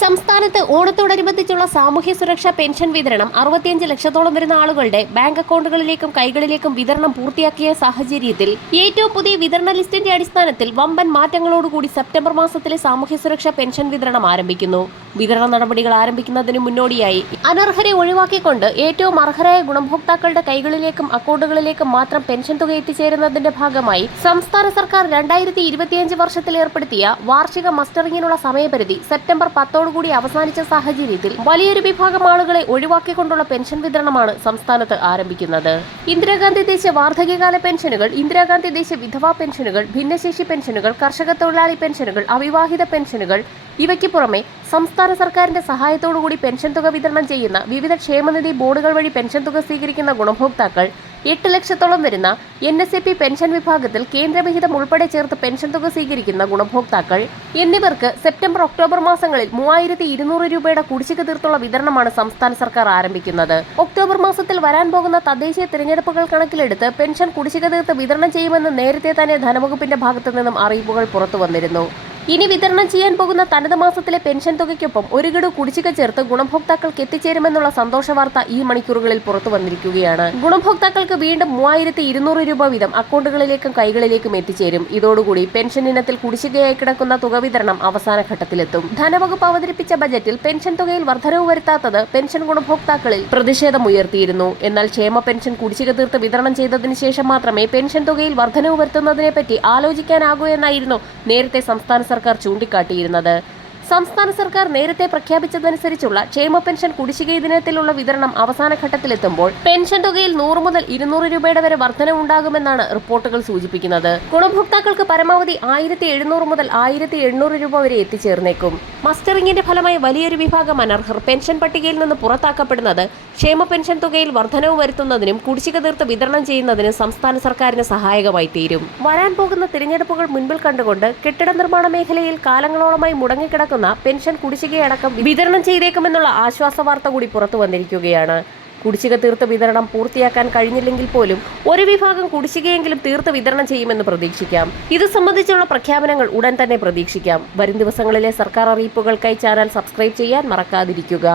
സംസ്ഥാനത്ത് ഓണത്തോടനുബന്ധിച്ചുള്ള സാമൂഹ്യ സുരക്ഷാ പെൻഷൻ വിതരണം 65 ലക്ഷത്തോളം വരുന്ന ആളുകളുടെ ബാങ്ക് അക്കൗണ്ടുകളിലേക്കും കൈകളിലേക്കും വിതരണം പൂർത്തിയാക്കിയ സാഹചര്യത്തിൽ ഏറ്റവും പുതിയ വിതരണ ലിസ്റ്റിന്റെ അടിസ്ഥാനത്തിൽ വമ്പൻ മാറ്റങ്ങളോടുകൂടി സെപ്റ്റംബർ മാസത്തിലെ സാമൂഹ്യ സുരക്ഷാ പെൻഷൻ വിതരണം ആരംഭിക്കുന്നു. വിതരണ നടപടികൾ ആരംഭിക്കുന്നതിന് മുന്നോടിയായി അനർഹരെ ഒഴിവാക്കിക്കൊണ്ട് ഏറ്റവും അർഹരായ ഗുണഭോക്താക്കളുടെ കൈകളിലേക്കും അക്കൗണ്ടുകളിലേക്കും മാത്രം പെൻഷൻ തുക എത്തിച്ചേരുന്നതിന്റെ ഭാഗമായി സംസ്ഥാന സർക്കാർ 2025 വർഷത്തിൽ ഏർപ്പെടുത്തിയ വാർഷിക മസ്റ്ററിങ്ങിനുള്ള സമയപരിധി സെപ്റ്റംബർ 10 കൂടി അവസാനിച്ച സാഹചര്യത്തിൽ വലിയൊരു വിഭാഗം ആളുകളെ ഒഴിവാക്കിക്കൊണ്ടുള്ള പെൻഷൻ വിതരണമാണ് സംസ്ഥാനത്ത് ആരംഭിക്കുന്നത്. ഇന്ദിരാഗാന്ധി ദേശീയ വാർദ്ധക്യകാല പെൻഷനുകൾ, ഇന്ദിരാഗാന്ധി ദേശീയ വിധവാ പെൻഷനുകൾ, ഭിന്നശേഷി പെൻഷനുകൾ, കർഷക തൊഴിലാളി പെൻഷനുകൾ, അവിവാഹിത പെൻഷനുകൾ ഇവയ്ക്ക് പുറമെ സംസ്ഥാന സർക്കാരിന്റെ സഹായത്തോടുകൂടി പെൻഷൻ തുക വിതരണം ചെയ്യുന്ന വിവിധ ക്ഷേമനിധി ബോർഡുകൾ വഴി പെൻഷൻ തുക സ്വീകരിക്കുന്ന ഗുണഭോക്താക്കൾ, 8 ലക്ഷത്തോളം വരുന്ന NSAP പെൻഷൻ വിഭാഗത്തിൽ കേന്ദ്രവിഹിതം ഉൾപ്പെടെ ചേർത്ത് പെൻഷൻ തുക സ്വീകരിക്കുന്ന ഗുണഭോക്താക്കൾ എന്നിവർക്ക് സെപ്റ്റംബർ ഒക്ടോബർ മാസങ്ങളിൽ 3200 രൂപയുടെ കുടിശ്ശിക തീർത്തുള്ള വിതരണമാണ് സംസ്ഥാന സർക്കാർ ആരംഭിക്കുന്നത്. ഒക്ടോബർ മാസത്തിൽ വരാൻ പോകുന്ന തദ്ദേശീയ തിരഞ്ഞെടുപ്പുകൾ കണക്കിലെടുത്ത് പെൻഷൻ കുടിശ്ശിക തീർത്ത് വിതരണം ചെയ്യുമെന്ന് നേരത്തെ തന്നെ ധനവകുപ്പിന്റെ ഭാഗത്തു നിന്നും അറിയിപ്പുകൾ പുറത്തു വന്നിരുന്നു. ഇനി വിതരണം ചെയ്യാൻ പോകുന്ന തനത് മാസത്തിലെ പെൻഷൻ തുകയ്ക്കൊപ്പം ഒരു ഗഡു കുടിശ്ശിക ചേർത്ത് ഗുണഭോക്താക്കൾക്ക് എത്തിച്ചേരുമെന്നുള്ള സന്തോഷ വാർത്ത ഈ മണിക്കൂറുകളിൽ പുറത്തു വന്നിരിക്കുകയാണ്. ഗുണഭോക്താക്കൾക്ക് വീണ്ടും 3200 രൂപ വീതം അക്കൗണ്ടുകളിലേക്കും കൈകളിലേക്കും എത്തിച്ചേരും. ഇതോടുകൂടി പെൻഷൻ ഇനത്തിൽ കുടിശ്ശികയായി കിടക്കുന്ന തുക വിതരണം അവസാന ഘട്ടത്തിലെത്തും. ധനവകുപ്പ് അവതരിപ്പിച്ച ബജറ്റിൽ പെൻഷൻ തുകയിൽ വർധനവ് വരുത്താത്തത് പെൻഷൻ ഗുണഭോക്താക്കളിൽ പ്രതിഷേധമുയർത്തിയിരുന്നു. എന്നാൽ ക്ഷേമ പെൻഷൻ കുടിശ്ശിക തീർത്ത് വിതരണം ചെയ്തതിനു ശേഷം മാത്രമേ പെൻഷൻ തുകയിൽ വർധനവ് വരുത്തുന്നതിനെപ്പറ്റി ആലോചിക്കാനാകൂ എന്നായിരുന്നു നേരത്തെ സംസ്ഥാന സർക്കാർ ചൂണ്ടിക്കാട്ടിയിരുന്നത്. സംസ്ഥാന സർക്കാർ നേരത്തെ പ്രഖ്യാപിച്ചതനുസരിച്ചുള്ള ക്ഷേമ പെൻഷൻ കുടിശ്ശിക ദിനത്തിലുള്ള വിതരണം അവസാന ഘട്ടത്തിലെത്തുമ്പോൾ പെൻഷൻ തുകയിൽ 100 മുതൽ 200 രൂപയുടെ വരെ വർധനവുണ്ടാകുമെന്നാണ് റിപ്പോർട്ടുകൾ സൂചിപ്പിക്കുന്നത്. ഗുണഭോക്താക്കൾക്ക് പരമാവധി 1700 മുതൽ 1800 രൂപ വരെ എത്തിച്ചേർന്നേക്കും. മസ്റ്ററിംഗിന്റെ ഫലമായി വലിയൊരു വിഭാഗം അനർഹർ പെൻഷൻ പട്ടികയിൽ നിന്ന് പുറത്താക്കപ്പെടുന്നത് ക്ഷേമ പെൻഷൻ തുകയിൽ വർധനവ് വരുത്തുന്നതിനും കുടിശ്ശിക തീർത്ത് വിതരണം ചെയ്യുന്നതിനും സംസ്ഥാന സർക്കാരിന് സഹായകമായി തീരും. വരാൻ പോകുന്ന തിരഞ്ഞെടുപ്പുകൾ മുൻപിൽ കണ്ടുകൊണ്ട് കെട്ടിട നിർമ്മാണ മേഖലയിൽ കാലങ്ങളോളമായി മുടങ്ങിക്കിടക്കുന്ന പെൻഷൻ കുടിശ്ശികയടക്കം വിതരണം ചെയ്തേക്കുമെന്നുള്ള ആശ്വാസ വാർത്ത കൂടി പുറത്തു വന്നിരിക്കുകയാണ്. കുടിശ്ശിക തീർത്ത് വിതരണം പൂർത്തിയാക്കാൻ കഴിഞ്ഞില്ലെങ്കിൽ പോലും ഒരു വിഭാഗം കുടിശ്ശികയെങ്കിലും തീർത്ത് വിതരണം ചെയ്യുമെന്ന് പ്രതീക്ഷിക്കാം. ഇത് സംബന്ധിച്ചുള്ള പ്രഖ്യാപനങ്ങൾ ഉടൻ തന്നെ പ്രതീക്ഷിക്കാം. വരും ദിവസങ്ങളിലെ സർക്കാർ അറിയിപ്പുകൾക്കായി ചാനൽ സബ്സ്ക്രൈബ് ചെയ്യാൻ മറക്കാതിരിക്കുക.